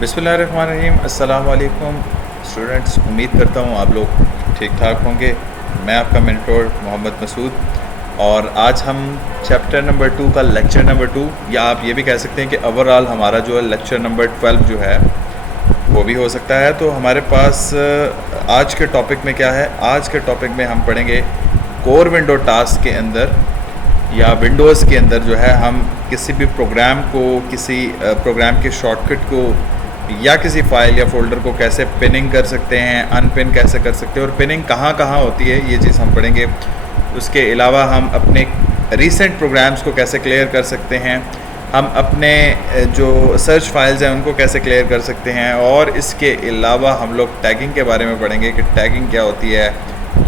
बिस्मिल्लाहिर्रहमानिर्रहीम। अस्सलाम वालेकुम स्टूडेंट्स, उम्मीद करता हूँ आप लोग ठीक ठाक होंगे। मैं आपका मेंटोर मोहम्मद मसूद और आज हम चैप्टर नंबर 2 का लेक्चर नंबर 2 या आप ये भी कह सकते हैं कि ओवरऑल हमारा जो है लेक्चर नंबर 12 जो है वो भी हो सकता है। तो हमारे पास आज के टॉपिक में क्या है, आज के टॉपिक में हम पढ़ेंगे कोर विंडो टास्क के अंदर या विंडोज़ के अंदर जो है हम किसी भी प्रोग्राम को, किसी प्रोग्राम के शॉर्टकट को या किसी फाइल या फोल्डर को कैसे पिनिंग कर सकते हैं, अनपिन कैसे कर सकते हैं और पिनिंग कहाँ कहाँ होती है, ये चीज़ हम पढ़ेंगे। उसके अलावा हम अपने रीसेंट प्रोग्राम्स को कैसे क्लियर कर सकते हैं, हम अपने जो सर्च फाइल्स हैं उनको कैसे क्लियर कर सकते हैं, और इसके अलावा हम लोग टैगिंग के बारे में पढ़ेंगे कि टैगिंग क्या होती है,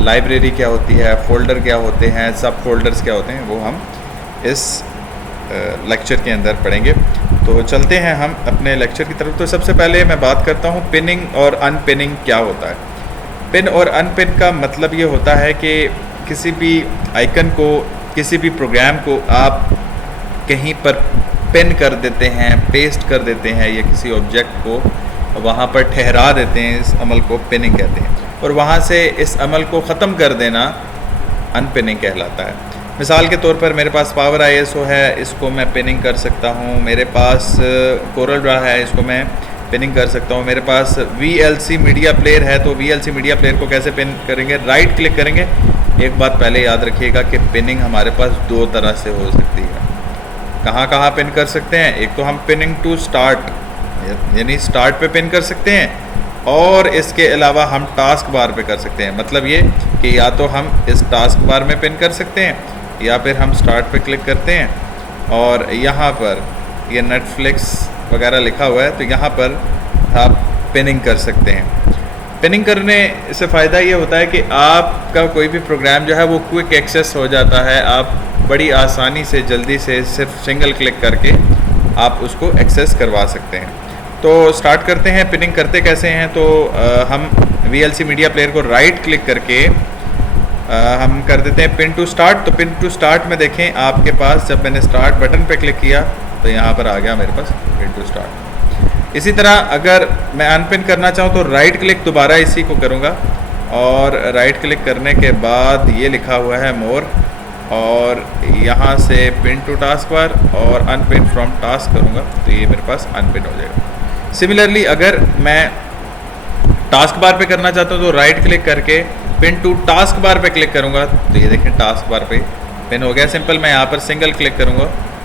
लाइब्रेरी क्या होती है, फ़ोल्डर क्या होते हैं, सब फोल्डर्स क्या होते हैं, वो हम इस लेक्चर के अंदर पढ़ेंगे। तो चलते हैं हम अपने लेक्चर की तरफ। तो सबसे पहले मैं बात करता हूँ पिनिंग और अनपिनिंग क्या होता है। पिन और अनपिन का मतलब ये होता है कि किसी भी आइकन को, किसी भी प्रोग्राम को आप कहीं पर पिन कर देते हैं, पेस्ट कर देते हैं या किसी ऑब्जेक्ट को वहाँ पर ठहरा देते हैं, इस अमल को पिनिंग कहते हैं। और वहाँ से इस अमल को ख़त्म कर देना अनपिनिंग कहलाता है। मिसाल के तौर पर मेरे पास पावर ISO है, इसको मैं पिनिंग कर सकता हूँ। मेरे पास कोरल ड्रा है, इसको मैं पिनिंग कर सकता हूँ। मेरे पास VLC मीडिया प्लेयर है, तो VLC मीडिया प्लेयर को कैसे पिन करेंगे, राइट क्लिक करेंगे। एक बात पहले याद रखिएगा कि पिनिंग हमारे पास दो तरह से हो सकती है। कहाँ कहाँ पिन कर सकते हैं, एक तो हम पिनिंग टू स्टार्ट यानी स्टार्ट पे पिन कर सकते हैं, और इसके अलावा हम टास्क बार पे कर सकते हैं। मतलब ये कि या तो हम इस टास्क बार में पिन कर सकते हैं या फिर हम स्टार्ट पे क्लिक करते हैं और यहाँ पर ये नेटफ्लिक्स वगैरह लिखा हुआ है, तो यहाँ पर आप पिनिंग कर सकते हैं। पिनिंग करने से फ़ायदा ये होता है कि आपका कोई भी प्रोग्राम जो है वो क्विक एक्सेस हो जाता है। आप बड़ी आसानी से, जल्दी से, सिर्फ सिंगल क्लिक करके आप उसको एक्सेस करवा सकते हैं। तो स्टार्ट करते हैं। पिनिंग करते कैसे हैं, तो हम VLC मीडिया प्लेयर को राइट क्लिक करके हम कर देते हैं पिन टू स्टार्ट। तो पिन टू स्टार्ट में देखें आपके पास, जब मैंने स्टार्ट बटन पे क्लिक किया तो यहाँ पर आ गया मेरे पास पिन टू स्टार्ट। इसी तरह अगर मैं अनपिन करना चाहूँ तो राइट क्लिक दोबारा इसी को करूँगा और राइट क्लिक करने के बाद ये लिखा हुआ है मोर, और यहाँ से पिन टू टास्क बार और अनपिन फ्रॉम टास्क करूँगा तो ये मेरे पास अनपिन हो जाएगा। सिमिलरली अगर मैं टास्क बार पे करना चाहता हूँ तो राइट क्लिक करके पिन टू टास्क बार पे क्लिक करूँगा तो ये देखें टास्क बार पे पिन हो गया। सिंपल मैं यहाँ पर सिंगल क्लिक करूँगा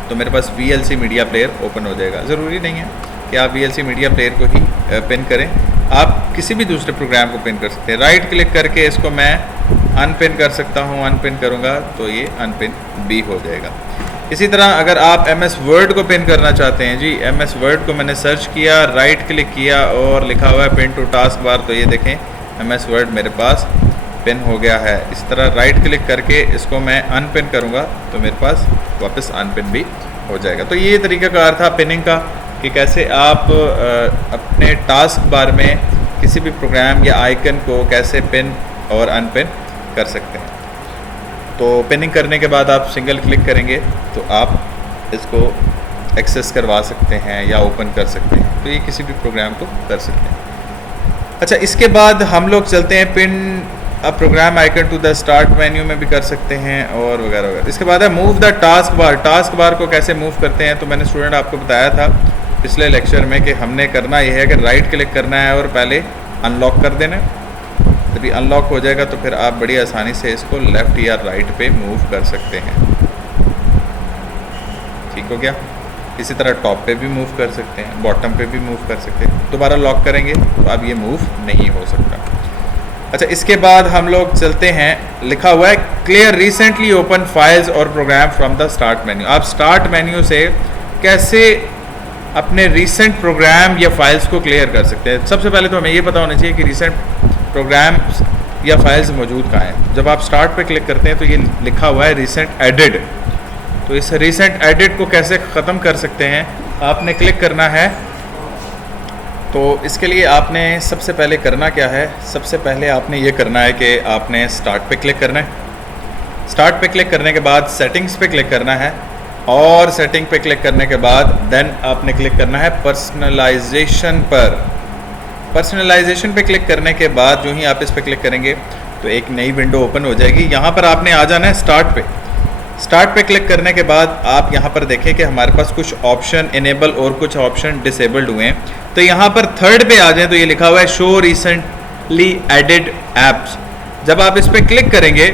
तो मेरे पास VLC मीडिया प्लेयर ओपन हो जाएगा। ज़रूरी नहीं है कि आप VLC मीडिया प्लेयर को ही पिन करें, आप किसी भी दूसरे प्रोग्राम को पिन कर सकते हैं। राइट क्लिक करके इसको मैं अनपिन कर सकता हूँ, अनपिन करूँगा तो ये अनपिन भी हो जाएगा। इसी तरह अगर आप MS वर्ड को पिन करना चाहते हैं, जी MS वर्ड को मैंने सर्च किया, राइट क्लिक किया और लिखा हुआ है पिन टू टास्क बार, तो ये देखें MS वर्ड मेरे पास पिन हो गया है। इस तरह राइट क्लिक करके इसको मैं अनपिन करूँगा तो मेरे पास वापस अनपिन भी हो जाएगा। तो ये तरीक़ाकार था पिनिंग का कि कैसे आप अपने टास्क बार में किसी भी प्रोग्राम या आइकन को कैसे पिन और अनपिन कर सकते हैं। तो पिनिंग करने के बाद आप सिंगल क्लिक करेंगे तो आप इसको एक्सेस करवा सकते हैं या ओपन कर सकते हैं, तो ये किसी भी प्रोग्राम को कर सकते हैं। अच्छा, इसके बाद हम लोग चलते हैं pin a program icon to the start menu में भी कर सकते हैं और वगैरह वगैरह। इसके बाद है move the task bar. Task bar को कैसे मूव करते हैं, तो मैंने स्टूडेंट आपको बताया था पिछले लेक्चर में कि हमने करना यह है कि राइट क्लिक करना है और पहले अनलॉक कर देना है। जब अनलॉक हो जाएगा तो फिर आप बड़ी आसानी से इसको लेफ़्ट या राइट पे मूव कर सकते हैं। ठीक हो गया। इसी तरह टॉप पे भी मूव कर सकते हैं, बॉटम पे भी मूव कर सकते हैं। दोबारा लॉक करेंगे तो अब ये मूव नहीं हो सकता। अच्छा, इसके बाद हम लोग चलते हैं, लिखा हुआ है क्लियर रिसेंटली ओपन फाइल्स और program from the start menu. आप स्टार्ट मेन्यू से कैसे अपने रीसेंट प्रोग्राम या फाइल्स को क्लियर कर सकते हैं। सबसे पहले तो हमें ये पता होना चाहिए कि रीसेंट प्रोग्राम्स या फाइल्स मौजूद कहाँ हैं। जब आप स्टार्ट पे क्लिक करते हैं तो ये लिखा हुआ है रिसेंट एडिड। तो इस रिसेंट एडिड को कैसे ख़त्म कर सकते हैं, आपने क्लिक करना है। तो इसके लिए आपने सबसे पहले करना क्या है, सबसे पहले आपने ये करना है कि आपने स्टार्ट पे क्लिक करना है। स्टार्ट पे क्लिक करने के बाद सेटिंग्स पे क्लिक करना है और सेटिंग पे क्लिक करने के बाद देन आपने क्लिक करना है पर्सनलाइजेशन पर। पर्सनलाइजेशन पे क्लिक करने के बाद जो ही आप इस पर क्लिक करेंगे तो एक नई विंडो ओपन हो जाएगी। यहाँ पर आपने आ जाना है स्टार्ट पे। स्टार्ट पे क्लिक करने के बाद आप यहाँ पर देखें कि हमारे पास कुछ ऑप्शन इनेबल और कुछ ऑप्शन डिसेबल्ड हुए हैं। तो यहाँ पर थर्ड पे आ जाएं तो ये लिखा हुआ है शो रिसेंटली एडेड एप्स। जब आप इस पर क्लिक करेंगे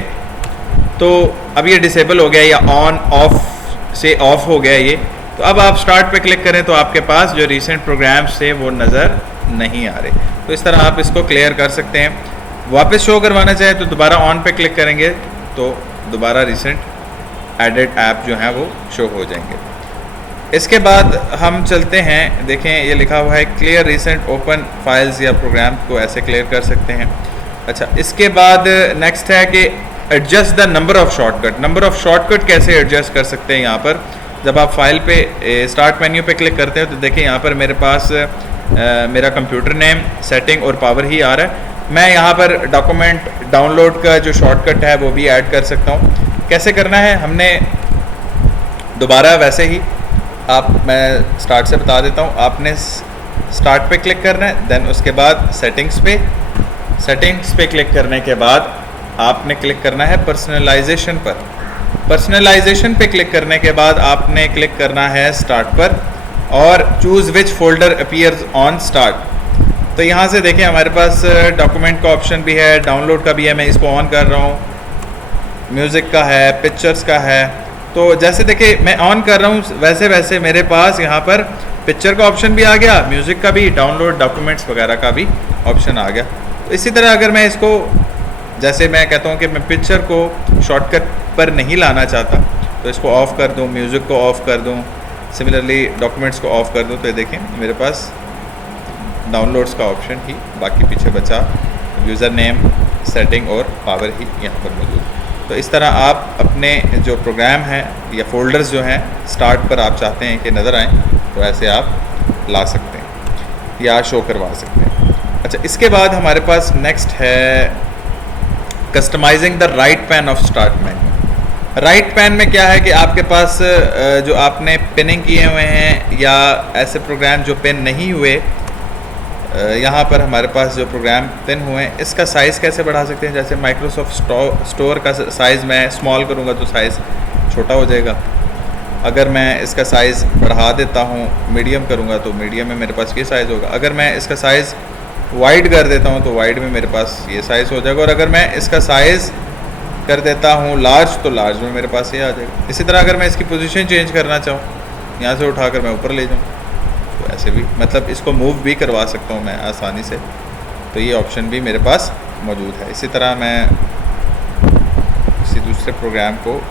तो अब ये डिसेबल हो गया या ऑन ऑफ से ऑफ हो गया ये। तो अब आप स्टार्ट पे क्लिक करें तो आपके पास जो रिसेंट प्रोग्राम्स थे वो नज़र नहीं आ रहे। तो इस तरह आप इसको क्लियर कर सकते हैं। वापस शो करवाना चाहें तो दोबारा ऑन पे क्लिक करेंगे तो दोबारा रिसेंट एडेड ऐप जो हैं वो शो हो जाएंगे। इसके बाद हम चलते हैं, देखें ये लिखा हुआ है क्लियर रिसेंट ओपन फाइल्स या प्रोग्राम को ऐसे क्लियर कर सकते हैं। अच्छा, इसके बाद नेक्स्ट है कि adjust the number of shortcut. Number of shortcut कैसे एडजस्ट कर सकते हैं। यहाँ पर जब आप फाइल पे स्टार्ट मेन्यू पे क्लिक करते हैं तो देखें यहाँ पर मेरे पास मेरा कंप्यूटर नेम, सेटिंग और पावर ही आ रहा है। मैं यहाँ पर डॉक्यूमेंट डाउनलोड का जो शॉर्टकट है वो भी ऐड कर सकता हूँ। कैसे करना है हमने दोबारा वैसे ही मैं स्टार्ट से बता देता हूँ। आपने स्टार्ट पे क्लिक करना है, देन उसके बाद सेटिंग्स पे क्लिक करने के बाद आपने क्लिक करना है पर्सनलाइजेशन पर। पर्सनलाइजेशन पे क्लिक करने के बाद आपने क्लिक करना है स्टार्ट पर और choose which folder appears on start. तो यहाँ से देखें हमारे पास डॉक्यूमेंट का ऑप्शन भी है, डाउनलोड का भी है, मैं इसको ऑन कर रहा हूँ, म्यूज़िक का है, पिक्चर्स का है। तो जैसे देखिए मैं ऑन कर रहा हूँ वैसे वैसे मेरे पास यहाँ पर पिक्चर का ऑप्शन भी आ गया, म्यूज़िक का भी, डाउनलोड डॉक्यूमेंट्स वगैरह का भी ऑप्शन आ गया। तो इसी तरह अगर मैं इसको, जैसे मैं कहता हूँ कि मैं पिक्चर को शॉर्टकट पर नहीं लाना चाहता तो इसको ऑफ़ कर दूँ, म्यूज़िक को ऑफ़ कर दूँ, सिमिलरली डॉक्यूमेंट्स को ऑफ़ कर दूँ, तो ये देखें मेरे पास डाउनलोड्स का ऑप्शन ही बाकी पीछे बचा, यूज़र नेम, सेटिंग और पावर ही यहाँ पर मौजूद। तो इस तरह आप अपने जो प्रोग्राम हैं या फोल्डर्स जो हैं स्टार्ट पर आप चाहते हैं कि नज़र आएँ तो ऐसे आप ला सकते हैं या शो करवा सकते हैं। अच्छा, इसके बाद हमारे पास नेक्स्ट है customising the right pan of start menu. Right pan में क्या है कि आपके पास जो आपने पिनिंग किए हुए हैं या ऐसे प्रोग्राम जो पिन नहीं हुए, यहाँ पर हमारे पास जो प्रोग्राम पिन हुए हैं इसका साइज़ कैसे बढ़ा सकते हैं। जैसे माइक्रोसॉफ्ट स्टोर का साइज़ मैं स्मॉल करूँगा तो साइज़ छोटा हो जाएगा। अगर मैं इसका साइज़ बढ़ा देता हूँ, मीडियम करूँगा तो मीडियम में मेरे पास ये साइज़ होगा। अगर मैं इसका साइज़ वाइड कर देता हूँ तो वाइड में मेरे पास ये साइज़ हो जाएगा। और अगर मैं इसका साइज़ कर देता हूँ लार्ज तो लार्ज में मेरे पास ये आ जाएगा। इसी तरह अगर मैं इसकी पोजीशन चेंज करना चाहूँ, यहाँ से उठाकर मैं ऊपर ले जाऊँ तो ऐसे भी, मतलब इसको मूव भी करवा सकता हूँ मैं आसानी से। तो ये ऑप्शन भी मेरे पास मौजूद है। इसी तरह मैं किसी दूसरे प्रोग्राम को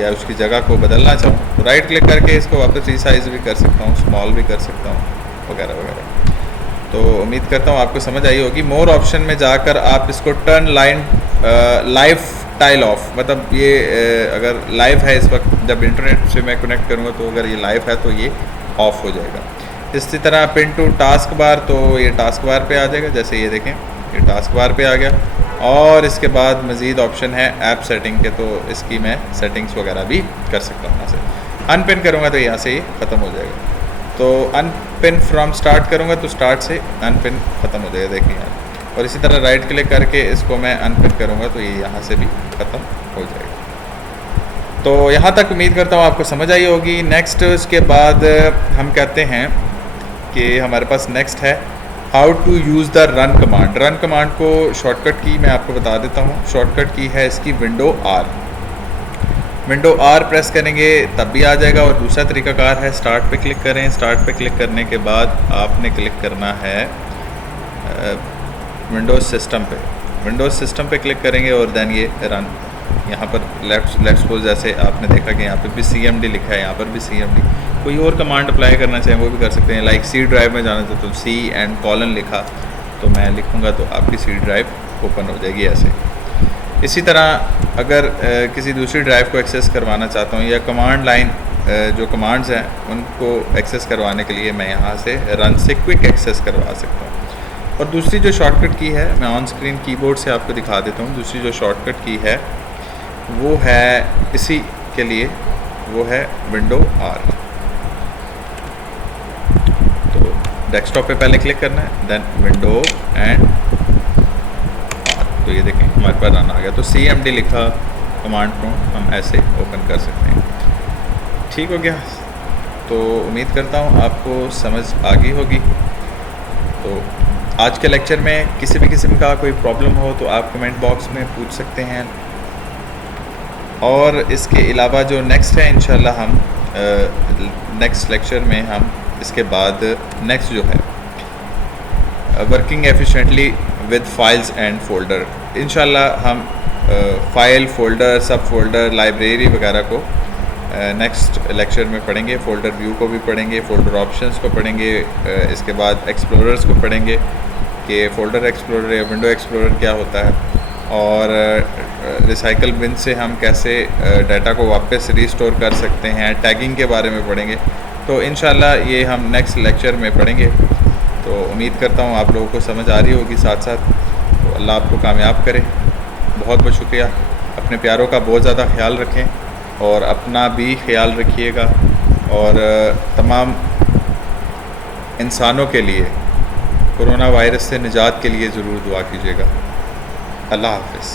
या उसकी जगह को बदलना चाहूँ तो राइट क्लिक करके इसको वापस रीसाइज भी कर सकता हूँ, स्मॉल भी कर सकता हूँ वगैरह वगैरह। तो उम्मीद करता हूँ आपको समझ आई होगी। मोर ऑप्शन में जाकर आप इसको टर्न लाइफ टाइल ऑफ, मतलब ये अगर लाइव है इस वक्त, जब इंटरनेट से मैं कनेक्ट करूँगा तो अगर ये लाइव है तो ये ऑफ हो जाएगा। इसी तरह पिन टू टास्क बार, तो ये टास्क बार पे आ जाएगा। जैसे ये देखें ये टास्क बार पे आ गया। और इसके बाद मज़ीद ऑप्शन है ऐप सेटिंग के, तो इसकी मैं सेटिंग्स वगैरह भी कर सकता हूँ। यहाँ से अनपिन करूँगा तो यहाँ से ये ख़त्म हो जाएगा। तो अनपिन फ्रॉम स्टार्ट करूँगा तो स्टार्ट से अनपिन ख़त्म हो जाएगा, देखिए यार। और इसी तरह राइट क्लिक करके इसको मैं अनपिन करूँगा तो ये यहाँ से भी ख़त्म हो जाएगा। तो यहाँ तक उम्मीद करता हूँ आपको समझ आई होगी। नेक्स्ट उसके बाद हम कहते हैं कि हमारे पास नेक्स्ट है how to use the run command. Run command को शॉर्टकट की मैं आपको बता देता हूँ। शॉर्टकट की है इसकी window R. Window R press करेंगे तब भी आ जाएगा। और दूसरा तरीकाकार है स्टार्ट पे क्लिक करें। स्टार्ट पे क्लिक करने के बाद आपने क्लिक करना है विंडोज़ सिस्टम पे। विंडोज़ सिस्टम पे क्लिक करेंगे और देन ये रन, यहाँ पर लेट्स सपोज जैसे आपने देखा कि यहाँ पे भी CMD लिखा है, यहाँ पर भी CMD। कोई और कमांड अप्लाई करना चाहें वो भी कर सकते हैं। लाइक सी ड्राइव में जाना चाहते तो C एंड कॉलन लिखा तो मैं लिखूँगा तो आपकी C ड्राइव ओपन हो जाएगी ऐसे। इसी तरह अगर किसी दूसरी ड्राइव को एक्सेस करवाना चाहता हूँ या कमांड लाइन जो कमांड्स हैं उनको एक्सेस करवाने के लिए मैं यहाँ से रन से क्विक एक्सेस करवा सकता हूँ। और दूसरी जो शॉर्टकट की है मैं ऑन स्क्रीन कीबोर्ड से आपको दिखा देता हूँ। दूसरी जो शॉर्टकट की है वो है इसी के लिए वो है विंडो आर। तो डेस्कटॉप पे पहले क्लिक करना है, देन विंडो एंड आर। तो ये देखें हमारे पास रन आ गया। तो CMD लिखा कमांड प्रॉम्प्ट हम ऐसे ओपन कर सकते हैं। ठीक हो गया। तो उम्मीद करता हूँ आपको समझ आ गई होगी। तो आज के लेक्चर में किसी भी किस्म का कोई प्रॉब्लम हो तो आप कमेंट बॉक्स में पूछ सकते हैं। और इसके अलावा जो नेक्स्ट है इंशाल्लाह हम नेक्स्ट लेक्चर में हम इसके बाद नेक्स्ट जो है working efficiently with files and folder, इंशाल्लाह हम फ़ाइल, फोल्डर, सब फोल्डर, लाइब्रेरी वगैरह को नेक्स्ट लेक्चर में पढ़ेंगे। फ़ोल्डर व्यू को भी पढ़ेंगे, फ़ोल्डर ऑप्शंस को पढ़ेंगे, इसके बाद एक्सप्लोरर्स को पढ़ेंगे कि फ़ोल्डर एक्सप्लोरर या विंडो एक्सप्लोरर क्या होता है, और रिसाइकल बिन से हम कैसे डाटा को वापस रीस्टोर कर सकते हैं, टैगिंग के बारे में पढ़ेंगे। तो इंशाल्लाह ये हम नेक्स्ट लेक्चर में पढ़ेंगे। तो उम्मीद करता हूँ आप लोगों को समझ आ रही होगी साथ साथ। तो अल्लाह आपको कामयाब करे। बहुत बहुत शुक्रिया। अपने प्यारों का बहुत ज़्यादा ख्याल रखें और अपना भी ख्याल रखिएगा, और तमाम इंसानों के लिए कोरोना वायरस से निजात के लिए ज़रूर दुआ कीजिएगा। अल्लाह हाफ़िज़।